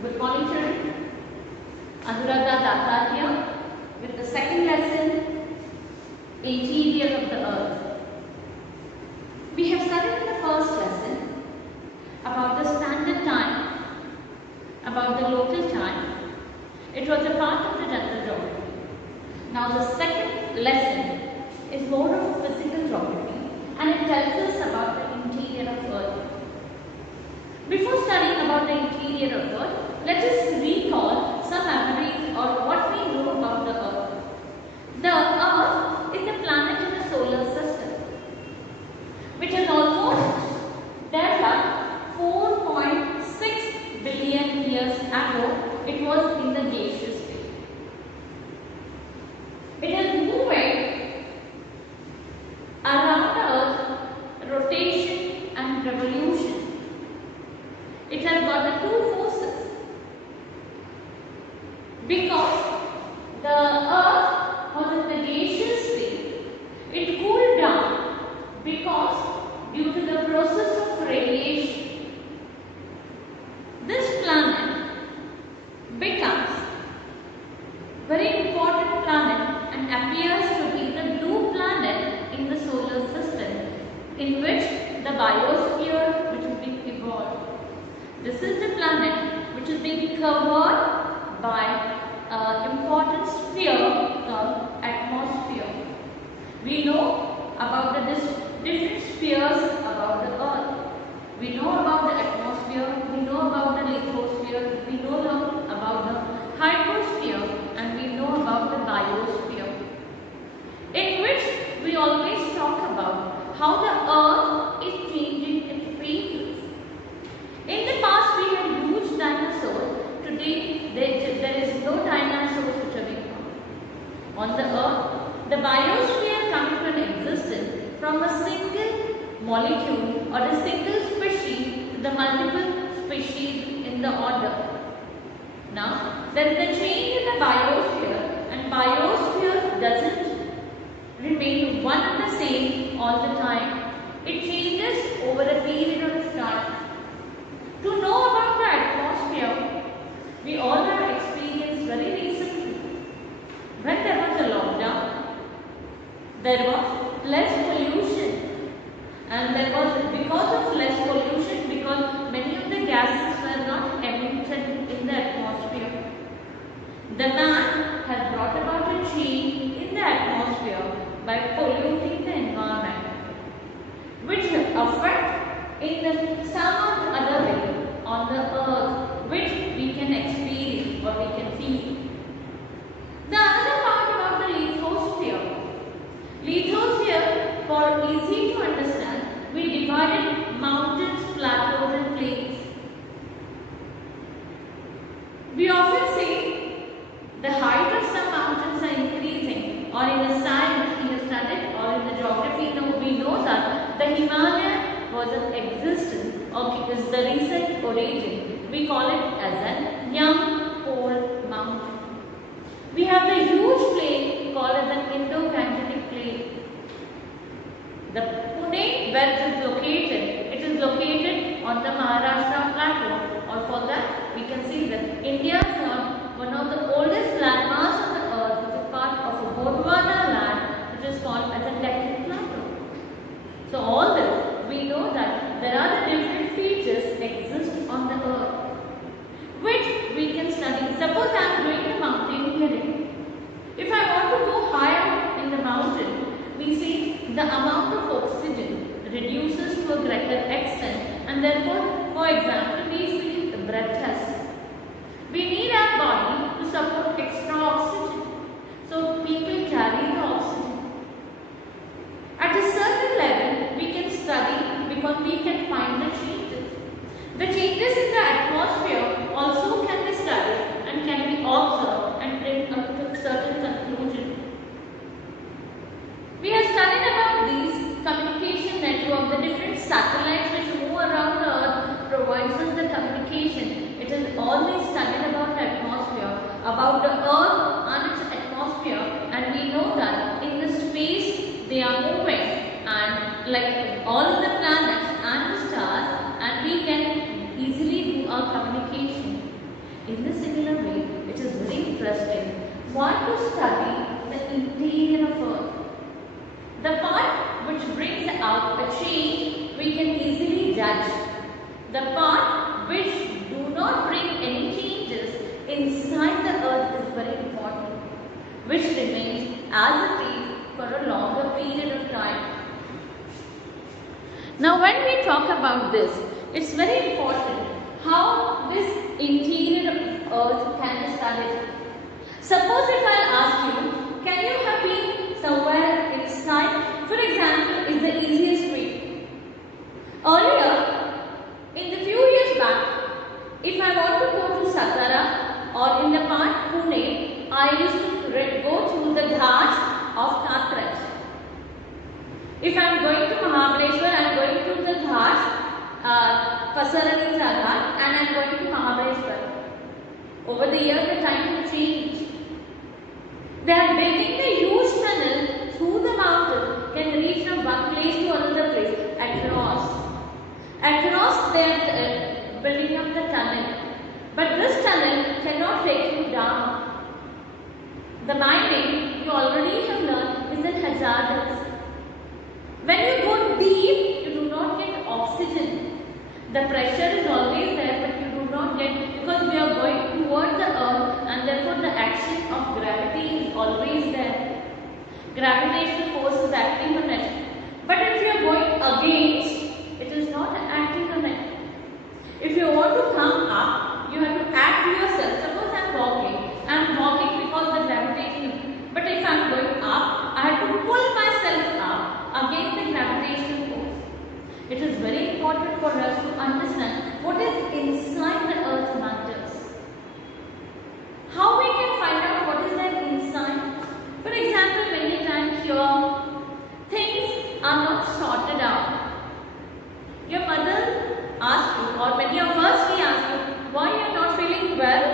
Good morning, children. Anuradha Datta here with the second lesson, Interior of the Earth. We have studied in the first lesson about the standard time, about the local time. It was a part of the general geography. Now the second lesson is more of physical geography, and it tells us about the interior of Earth. Before studying about the interior of Earth, let us recall some memories or what we know about the Earth. The Earth is a planet in the solar system, which is almost developed 4.6 billion years ago. It was in the gaseous state. It is moving around the Earth, rotation and revolution. It has got the two forces, because the Earth was in the gaseous state. It cooled down because due to the process of radiation, this planet becomes very important planet and appears to be the blue planet in the solar system, in which the biosphere which is being evolved. This is the planet which is being covered by important sphere called atmosphere. We know about the different spheres about the Earth. We know about the atmosphere, we know about the lithosphere, we know about the hydrosphere, and we know about the biosphere, in which we always talk about how the Earth is changing its phases. In the past, we had huge dinosaurs. Today, there is no dinosaurs which are being found. On the Earth, the biosphere comes to an existence from a single molecule or a single species to the multiple species in the order. Now, there is a change in the biosphere, and biosphere doesn't remain one and the same all the time. It changes over a period of time. To know about the atmosphere, we all have experienced very recently. When there was a lockdown, there was less pollution, and there was, because of less pollution, because many of the gases were not emitted in the atmosphere, the man has brought about a change in the atmosphere by polluting the environment, which affect in some other way on the Earth, which we can experience or we can feel. The other part about the lithosphere. Lithosphere, for easy to understand, we divided mountains, plateaus and plains. We often say the height of some mountains are increasing, or in the science we have studied, or in the geography we know that the Himalaya was in existence or is the recent origin. We call it as an young old mountain. We have the huge plain called as an Indo-Gangetic plain. The Pune, where it is located on the Maharashtra plateau, or for that we can see that India is one of the oldest landmasses on the earth, which is part of a Gondwana land, which is called as a Deccan plateau. So all this, we know that there are the different features exist on the earth, which we can study. Suppose I am doing the mountaineering. If I want to go higher in the mountain, we see the amount of oxygen reduces to a greater extent, and therefore, for example, we feel breathless. We need our body to support extra oxygen. So people carry the oxygen. At a certain level, we can study because we can find the changes. The changes in the atmosphere also can be studied and can be observed and bring up to certain conclusion. We have studied about these communication network, the different satellites which move around the earth provides us the communication. It is always studied about the atmosphere, about the earth and its atmosphere, and we know that in the space they are moving, and like all the planets and the stars, and we can easily do our communication. want to study the interior of Earth. The part which brings out a change we can easily judge. The part which do not bring any changes inside the Earth is very important, which remains as it is for a longer period of time. Now when we talk about this, it's very important how this interior of Earth can be studied. Suppose if I ask you, can you have been somewhere inside? For example, is the easiest way. Earlier, in the few years back, if I want to go to Satara or in the part Pune, I used to go through the ghats of Katraj. If I am going to Mahabaleshwar, I am going through the ghats, Pasarani Ghat, and I am going to Mahabaleshwar. Over the years, the time will change. They are digging a huge tunnel through the mountain, can reach from one place to another place across. Across they are building up the tunnel. But this tunnel cannot take you down. The mining, you already have learned, is a hazardous. When you go deep, you do not get oxygen. The pressure is always there, but you do not get, because we are going toward the earth and therefore the action of gravity is always there. Gravitational force is acting on it. But if you are going against, it is not acting on it. If you want to come up, you have to act to yourself. Suppose I am walking because the gravitation. But if I am going up, I have to pull myself up against the gravitational force. It is very important for us to understand what is inside the earth matters. How we can find out what is there inside? For example, many times here, things are not sorted out. Your mother asks you, or many of us we ask you, why you are not feeling well?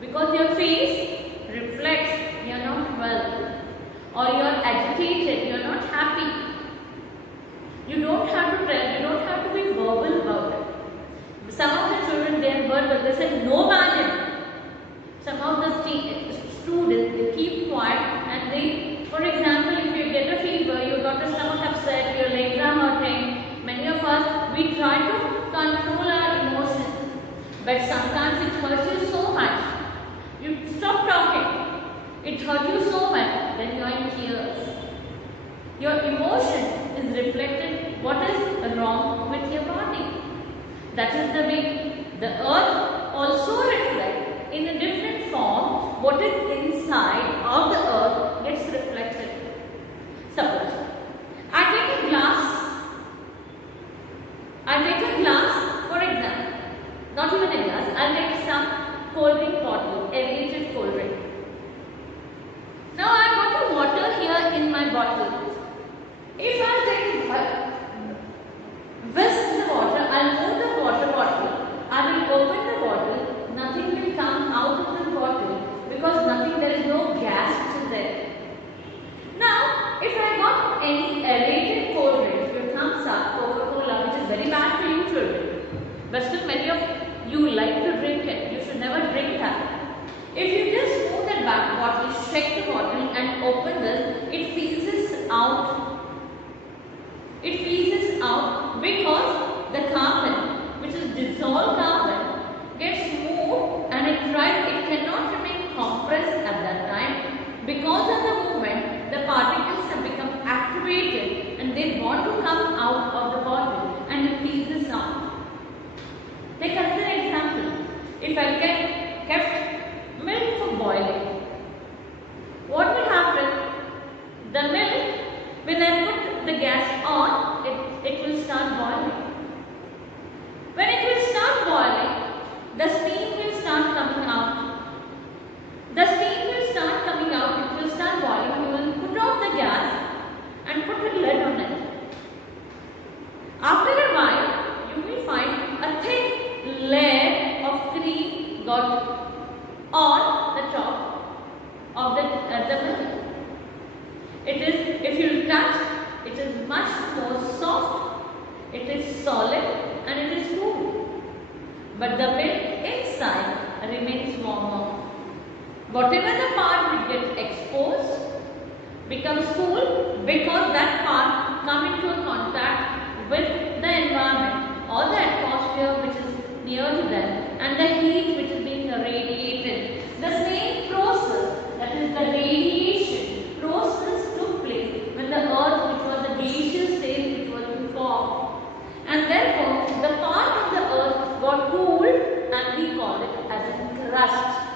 Because your face reflects you are not well, or you are agitated, you are not happy. You don't have to tell, you don't have to be verbal about it. Some of the children, they are verbal, they say no Bajan. Some of the students, they keep quiet and they, for example, if you get a fever, you got a stomach upset, your legs are hurting, many of us, we try to control our emotions. But sometimes it hurts you so much. You stop talking. It hurts you so much, then you are in tears. Your emotion is reflected what is wrong with your body. That is the way the earth also reflects in a different form. What is inside of the earth gets reflected. Suppose I take a glass. For example, not even a glass, I take some cold drink bottle, aerated cold drink. Now I got the water here in my bottle. If I take whisk the water, I will move the water bottle, I will open the bottle, nothing will come out of the bottle because there is no gas which is there. Now, if I got any aerated cold drink, your thumbs up, Coca-Cola, which is very bad for you children, but still many of you like to drink it, you should never drink that. If you just move the bottle, shake the bottle and open this, it fizzes out. It fizzes out because the carbon, which is dissolved carbon, gets moved and it cannot remain compressed at that time. Because of the movement, the particles have become activated and they want to come out of the bottle and it fizzes out. Take another example. If I kept milk for boiling, what will happen? The milk, when I put the gas on, it will start boiling. When it will start boiling, the steam will start coming out. The steam will start coming out, it will start boiling. You will put off the gas and put a lid on it. After a while, you will find a thick layer of cream got on the top of the milk. It is, if you touch, it is much more soft, it is solid and it is smooth. But the milk inside remains warmer. Whatever the part which gets exposed becomes cool because that part come into contact with the environment or the atmosphere which is near to them and the heat which is being radiated. The same process, that is the radiation process, took place when the earth, which was a gaseous state, which was formed, and therefore the part of the earth got cooled and we call it as a crust.